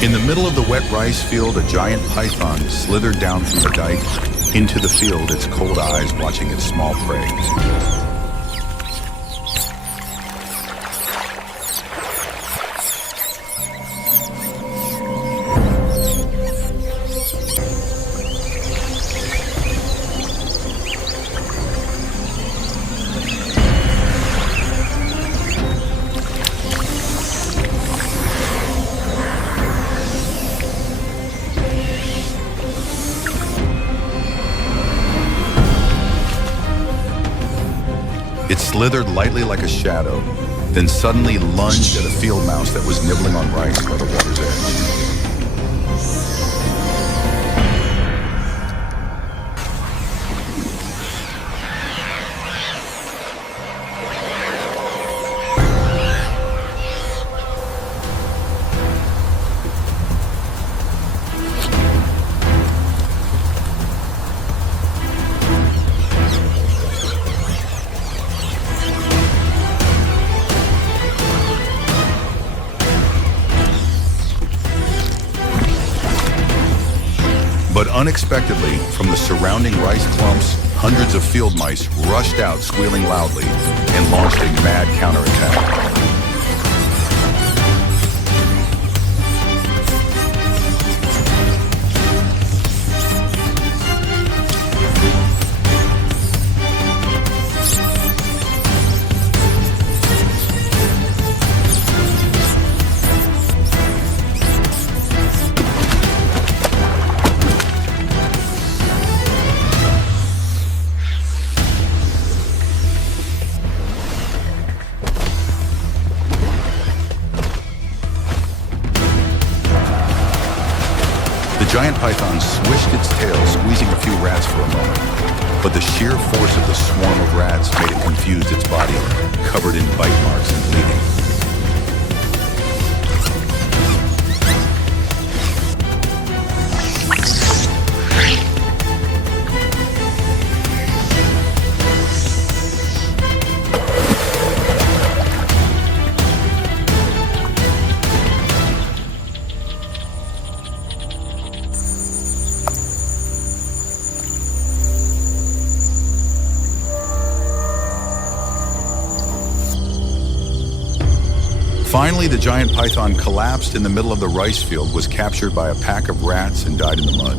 In the middle of the wet rice field, a giant python slithered down from the dike into the field, its cold eyes watching its small prey. It slithered lightly like a shadow, then suddenly lunged at a field mouse that was nibbling on rice by the water's edge. But unexpectedly, from the surrounding rice clumps, hundreds of field mice rushed out squealing loudly and launched a mad counterattack. The giant python swished its tail, squeezing a few rats for a moment. But the sheer force of the swarm of rats made it confuse its body, covered in bite marks and bleeding. Finally, the giant python collapsed in the middle of the rice field, was captured by a pack of rats, and died in the mud.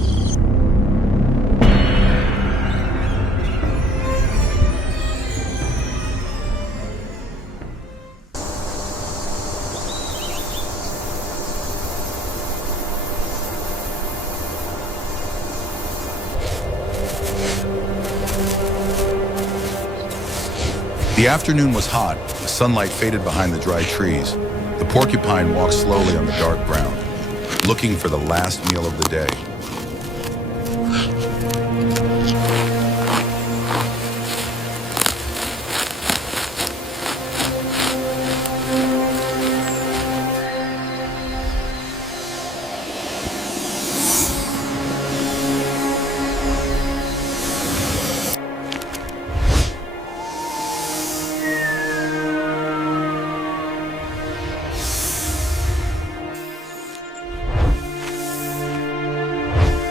The afternoon was hot. The sunlight faded behind the dry trees. The porcupine walked slowly on the dark ground, looking for the last meal of the day.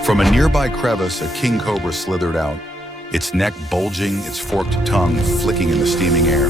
From a nearby crevice, a king cobra slithered out, its neck bulging, its forked tongue flicking in the steaming air.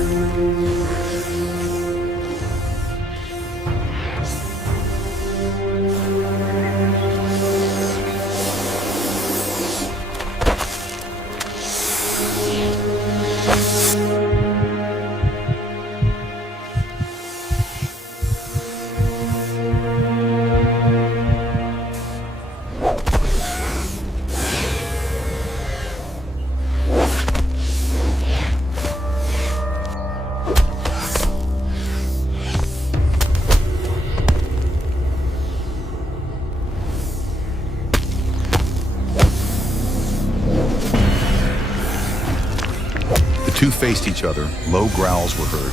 The two faced each other, low growls were heard.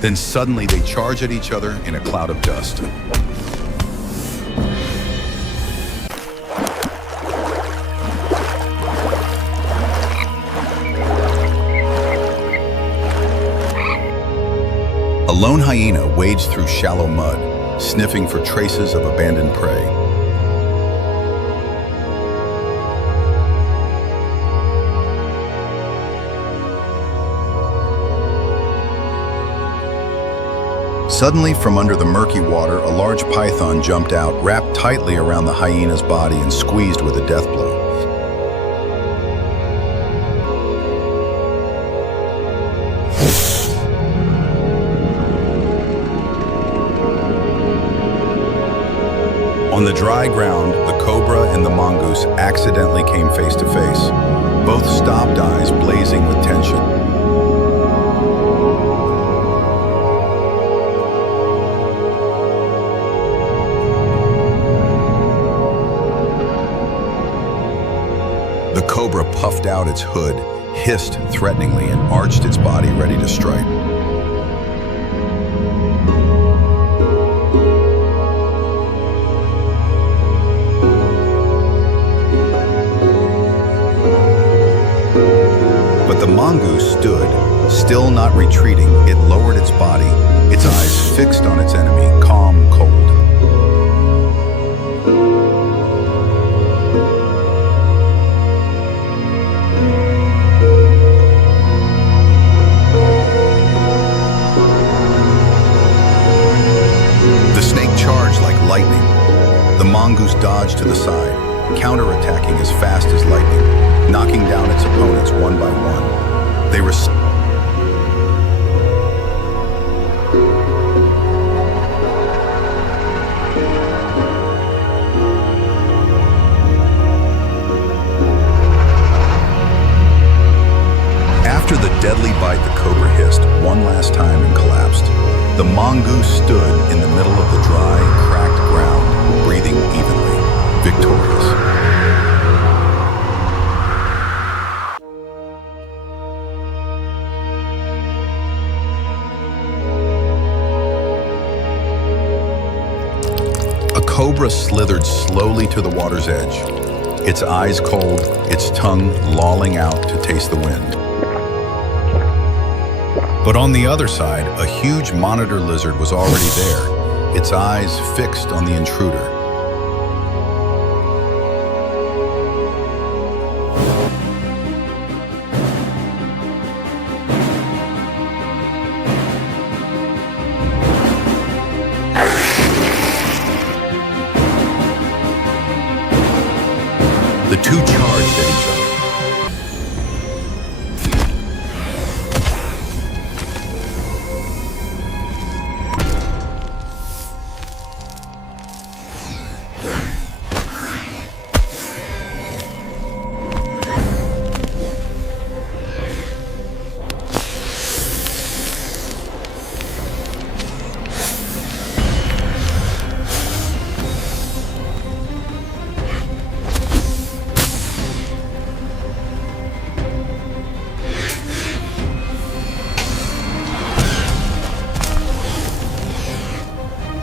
Then suddenly they charged at each other in a cloud of dust. A lone hyena waded through shallow mud, sniffing for traces of abandoned prey. Suddenly, from under the murky water, a large python jumped out, wrapped tightly around the hyena's body and squeezed with a death blow. On the dry ground, the cobra and the mongoose accidentally came face to face. Both stopped, eyes blazing with tension. The cobra puffed out its hood, hissed threateningly, and arched its body ready to strike. But the mongoose stood, still not retreating. It lowered its body, its eyes fixed on its enemy, calm, cold. The snake charged like lightning. The mongoose dodged to the side, counterattacking as fast as lightning, knocking down its opponents one by one. They were After the deadly bite, the cobra hissed one last time and collapsed. The mongoose stood in the middle of the dry, cracked ground, breathing evenly, victorious. A cobra slithered slowly to the water's edge, its eyes cold, its tongue lolling out to taste the wind. But on the other side, a huge monitor lizard was already there, its eyes fixed on the intruder. The two charged at each other.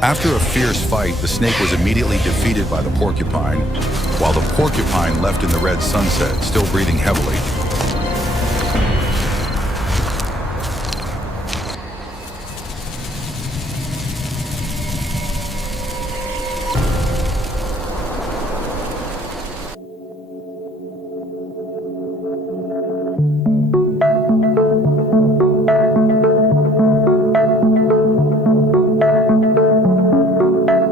After a fierce fight, the snake was immediately defeated by the porcupine, while the porcupine left in the red sunset, still breathing heavily.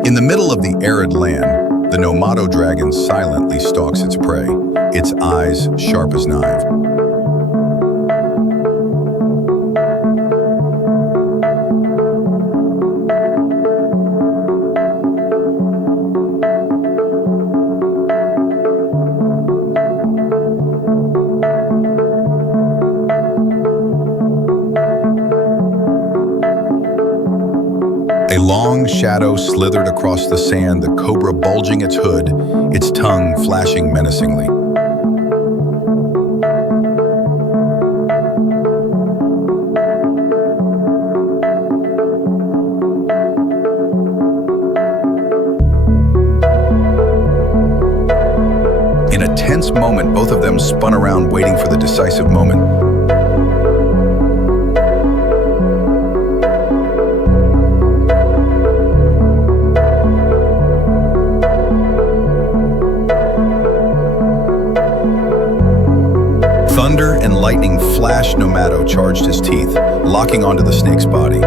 In the middle of the arid land, the Nomato dragon silently stalks its prey, its eyes sharp as knives. A long shadow slithered across the sand, the cobra bulging its hood, its tongue flashing menacingly. In a tense moment, both of them spun around, waiting for the decisive moment. and lightning flashed, Nomato charged his teeth, locking onto the snake's body.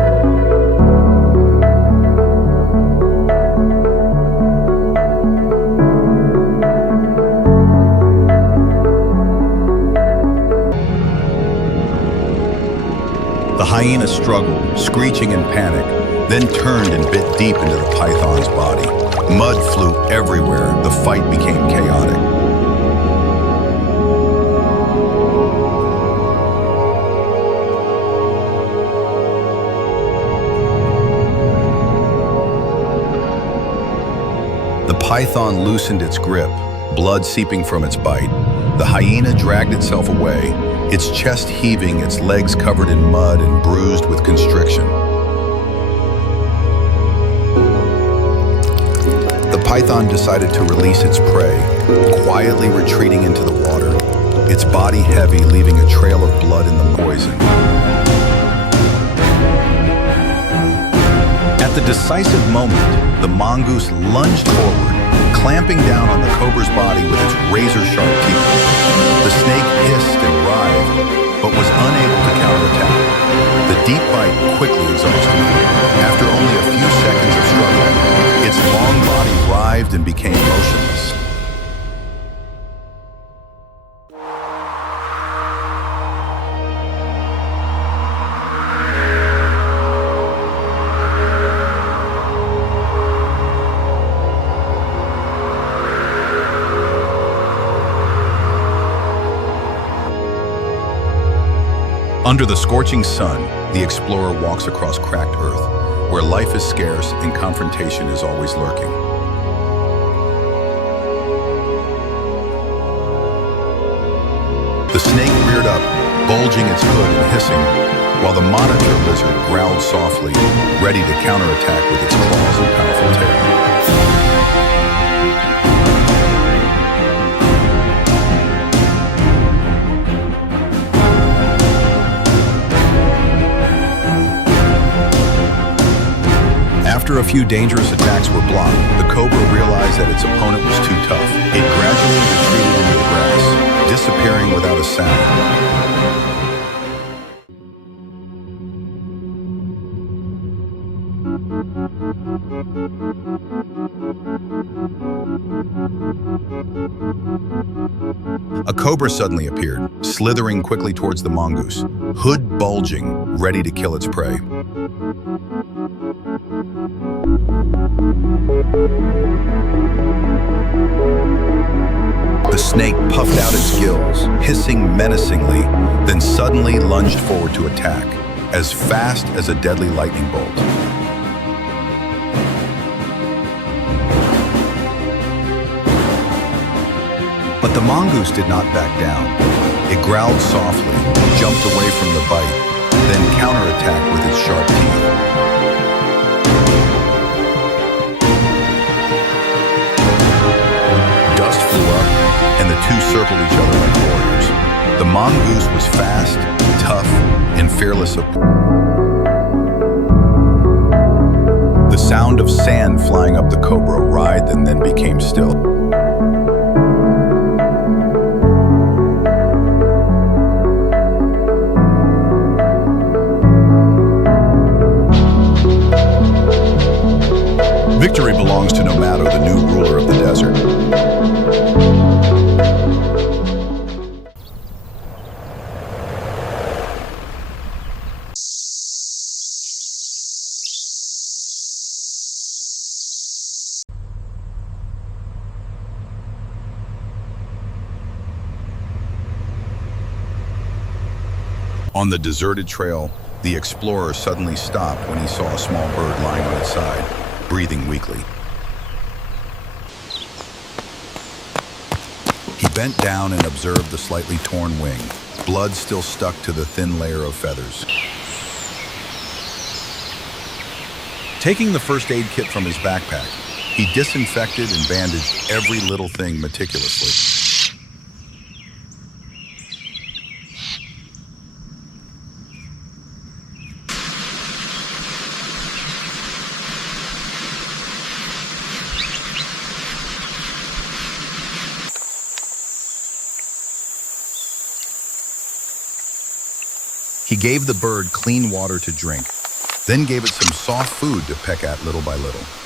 The hyena struggled, screeching in panic, then turned and bit deep into the python's body. Mud flew everywhere. The fight became chaotic. The python loosened its grip, blood seeping from its bite. The hyena dragged itself away, its chest heaving, its legs covered in mud and bruised with constriction. The python decided to release its prey, quietly retreating into the water, its body heavy, leaving a trail of blood in the poison. At the decisive moment, the mongoose lunged forward, clamping down on the cobra's body with its razor-sharp teeth. The snake hissed and writhed, but was unable to counterattack. The deep bite quickly exhausted it. After only a few seconds of struggle, its long body writhed and became motionless. Under the scorching sun, the explorer walks across cracked earth, where life is scarce and confrontation is always lurking. The snake reared up, bulging its hood and hissing, while the monitor lizard growled softly, ready to counterattack with its claws and powerful tail. After a few dangerous attacks were blocked, the cobra realized that its opponent was too tough. It gradually retreated into the grass, disappearing without a sound. A cobra suddenly appeared, slithering quickly towards the mongoose, hood bulging, ready to kill its prey. The snake puffed out its gills, hissing menacingly, then suddenly lunged forward to attack, as fast as a deadly lightning bolt. But the mongoose did not back down. It growled softly, jumped away from the bite, then counterattacked with its sharp teeth. Dust flew up, and the two circled each other like warriors. The mongoose was fast, tough, and fearless of. The sound of sand flying up the cobra writhed and then became still. Victory belongs to Nomato, the new ruler of the desert. On the deserted trail, the explorer suddenly stopped when he saw a small bird lying on its side, breathing weakly. He bent down and observed the slightly torn wing, blood still stuck to the thin layer of feathers. Taking the first aid kit from his backpack, he disinfected and bandaged every little thing meticulously. He gave the bird clean water to drink, then gave it some soft food to peck at little by little.